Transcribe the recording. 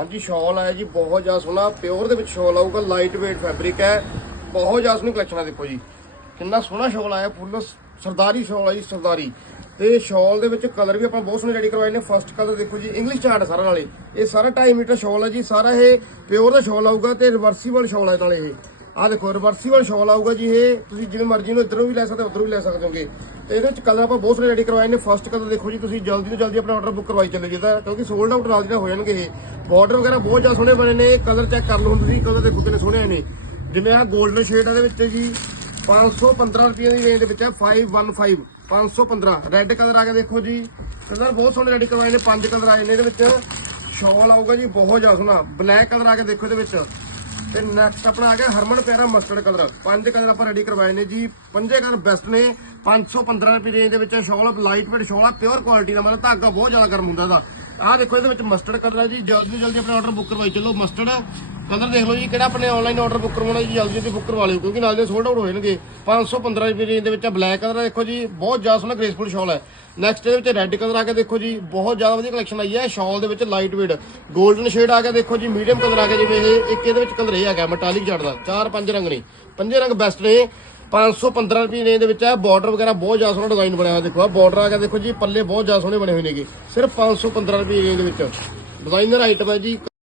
ਹਾਂਜੀ, ਸ਼ਾਲ ਆਇਆ ਜੀ, ਬਹੁਤ ਜ਼ਿਆਦਾ ਸੋਹਣਾ, ਪਿਓਰ ਦੇ ਵਿੱਚ ਸ਼ਾਲ ਆਊਗਾ ਲਾਈਟ weight ਫੈਬਰਿਕ ਹੈ। ਬਹੁਤ ਜ਼ਿਆਦਾ ਸੋਹਣੀ ਕਲੈਕਸ਼ਨ ਆ, ਦੇਖੋ ਜੀ। ਕਿੰਨਾ ਸੋਹਣਾ ਸ਼ਾਲ ਆਇਆ, ਫੁੱਲ ਸਰਦਾਰੀ ਸ਼ਾਲ ਆ ਜੀ, ਸਰਦਾਰੀ। ਤੇ ਸ਼ਾਲ ਦੇ ਵਿੱਚ ਕਲਰ ਵੀ ਆਪਾਂ ਬਹੁਤ ਸੋਹਣੇ ਰੈਡੀ ਕਰਵਾਏ ਨੇ। ਫਰਸਟ ਕਲਰ ਦੇਖੋ ਜੀ ਇੰਗਲਿਸ਼ ਚਾਰਟ ਸਾਰਾ ਨਾਲੇ। ਇਹ ਸਾਰਾ 2.5 ਮੀਟਰ ਸ਼ਾਲ ਹੈ ਜੀ, ਸਾਰਾ ਇਹ ਪਿਓਰ ਦਾ ਸ਼ਾਲ ਆਊਗਾ ਤੇ ਰਿਵਰਸੀਬਲ ਸ਼ਾਲ ਹੈ ਨਾਲੇ ਇਹ। ਆਹ ਦੇਖੋ ਰਿਵਰਸੀਬਲ ਸ਼ਾਲ ਆਊਗਾ ਜੀ ਇਹ। ਤੁਸੀਂ ਜਿਵੇਂ ਮਰਜ਼ੀ ਨੂੰ ਇੱਧਰੋਂ ਵੀ ਲੈ ਸਕਦੇ ਉੱਧਰੋਂ ਵੀ ਲੈ ਸਕਦੇ ਹੋਗੇ। ਤੇ ਇਹਦੇ ਵਿੱਚ ਕਲਰ ਆਪਾਂ ਬਹੁਤ ਸਾਰੇ ਰੈਡੀ ਕਰਵਾਏ ਨੇ। ਫਰਸਟ ਕਲਰ ਦੇਖੋ ਜੀ, ਤੁਸੀਂ ਜਲਦੀ ਤੋਂ ਜਲਦੀ ਆਪਣਾ ਆਰਡਰ ਬੁੱਕ ਕਰਵਾਈ ਚੱਲੇ ਜਿਹਦਾ ਕਿਉਂਕਿ ਸੋਲਡ ਆਊਟ ਨਾਲ ਜਿਹੜਾ ਹੋ ਜਾਣਗੇ ਇਹ। ਬਾਰਡਰ ਵਗੈਰਾ ਬਹੁਤ ਜ਼ਿਆਦਾ ਸੋਹਣੇ ਬਣੇ ਨੇ ਕਲਰ ਚੈੱਕ ਕਰ ਲਓ ਹੁਣ ਤੁਸੀਂ ਕਲਰ ਦੇਖੋ ਕਿੰਨੇ ਸੋਹਣੇ ਨੇ। ਜਿਵੇਂ ਆਹ 골ਡਨ ਸ਼ੇਡ ਇਹਦੇ ਵਿੱਚ ਜੀ 515 ਰੁਪਏ ਦੀ ਰੇਂਜ ਦੇ ਵਿੱਚ ਹੈ 515 515 ਰੈੱਡ ਕਲਰ ਆ ਗਿਆ, ਦੇਖੋ ਜੀ। ਕਲਰ ਬਹੁਤ ਸੋਹਣੇ ਰੈਡੀ ਕਰਵਾਏ ਨੇ, ਪੰਜ ਕਲਰ ਆਏ ਨੇ ਇਹਦੇ ਵਿੱਚ। ਸ਼ਾਲ ਆਊਗਾ ਜੀ, ਬਹੁਤ ਜ਼ਿਆਦਾ ਸੋਹਣਾ। ਬਲੈਕ ਕਲਰ ਆ ਗਿਆ, ਦੇਖੋ ਇਹਦੇ ਵਿੱਚ। ਤੇ ਨੈਕਸਟ ਆਪਣਾ ਆ ਗਿਆ ਹਰਮਨ ਪਿਆਰਾ ਮਸਟਰਡ ਕਲਰ ਪੰਜ ਕਲਰ ਆਪਾਂ ਰੈਡੀ ਕਰਵਾਏ ਨੇ ਜੀ। ਪੰਜੇ ਕਲਰ ਬੈਸਟ ਨੇ। 515 ਰੁਪਏ ਰੇਂਜ ਦੇ ਵਿੱਚ ਸ਼ਾਲ ਲਾਈਟ ਵੇਟ ਸ਼ਾਲ ਆ ਪਿਓਰ ਕੁਆਲਿਟੀ ਦਾ। ਮਤਲਬ ਧਾਗਾ ਬਹੁਤ ਜ਼ਿਆਦਾ ਗਰਮ ਹੁੰਦਾ ਇਹਦਾ। ਆਹ ਦੇਖੋ ਇਹਦੇ ਵਿੱਚ ਮਸਟਰਡ ਕਲਰ ਹੈ ਜੀ। ਜਲਦੀ ਤੋਂ ਜਲਦੀ ਆਪਣਾ ਆਰਡਰ ਬੁੱਕ ਕਰਵਾਈ ਚੱਲੋ। ਮਸਟਰਡ ਕਲਰ ਦੇਖ ਲਓ ਜੀ, ਕਿਹੜਾ ਆਪਣੇ ਆਨਲਾਈਨ ਆਰਡਰ ਬੁੱਕ ਕਰਵਾਉਣਾ ਜੀ, ਜਲਦੀ ਜਲਦੀ ਬੁੱਕ ਕਰਵਾ ਲਿਓ, ਕਿਉਂਕਿ ਨਾਲ ਦੇ ਸੋਲਡ ਆਊਟ ਹੋ ਜਾਣਗੇ। 515 ਰੁਪਏ ਰੇਂਜ ਦੇ ਵਿੱਚ ਆ ਬਲੈਕ ਕਲਰ ਦੇਖੋ ਜੀ, ਬਹੁਤ ਜ਼ਿਆਦਾ ਸੋਹਣਾ ਗ੍ਰੇਸਫੁਲ ਸ਼ਾਲ ਹੈ ਨੈਕਸਟ ਇਹਦੇ ਵਿੱਚ ਰੈੱਡ ਕਲਰ ਆ ਕੇ ਦੇਖੋ ਜੀ, ਬਹੁਤ ਜ਼ਿਆਦਾ ਵਧੀਆ ਕਲੈਕਸ਼ਨ ਆਈ ਹੈ ਸ਼ਾਲ ਦੇ ਵਿੱਚ ਲਾਈਟ ਵੇਟ 골ਡਨ ਸ਼ੇਡ ਆ ਕੇ ਦੇਖੋ ਜੀ ਮੀਡੀਅਮ ਕਲਰ ਆ ਕੇ ਜਿਵੇਂ ਇਹ, ਇੱਕ ਇਹਦੇ ਵਿੱਚ ਕਲਰ ਇਹ ਆ ਗਿਆ ਮੈਟਾਲਿਕ ਜੜ ਦਾ, ਚਾਰ ਪੰਜ ਰੰਗ ਨੇ। ਪੰਜੇ ਰੰਗ ਬੈਸਟ ਨੇ। 515 ਰੁਪਏ ਰੇਂਜ ਦੇ ਵਿੱਚ ਹੈ ਬਾਰਡਰ ਵਗੈਰਾ ਬਹੁਤ ਜ਼ਿਆਦਾ ਸੋਹਣਾ ਡਿਜ਼ਾਈਨ ਬਣਿਆ ਹੋਇਆ, ਦੇਖੋ ਆ ਬਾਰਡਰ ਆ ਗਿਆ, ਦੇਖੋ ਜੀ, ਪੱਲੇ ਬਹੁਤ ਜ਼ਿਆਦਾ ਸੋਹਣੇ ਬਣੇ ਹੋਏ ਨੇਗੇ। ਸਿਰਫ 515 ਰੁਪਏ ਰੇਂਜ ਦੇ ਵਿੱਚ। ਡਿਜ਼ਾਈਨਰ ਆਈਟਮ ਹੈ ਜੀ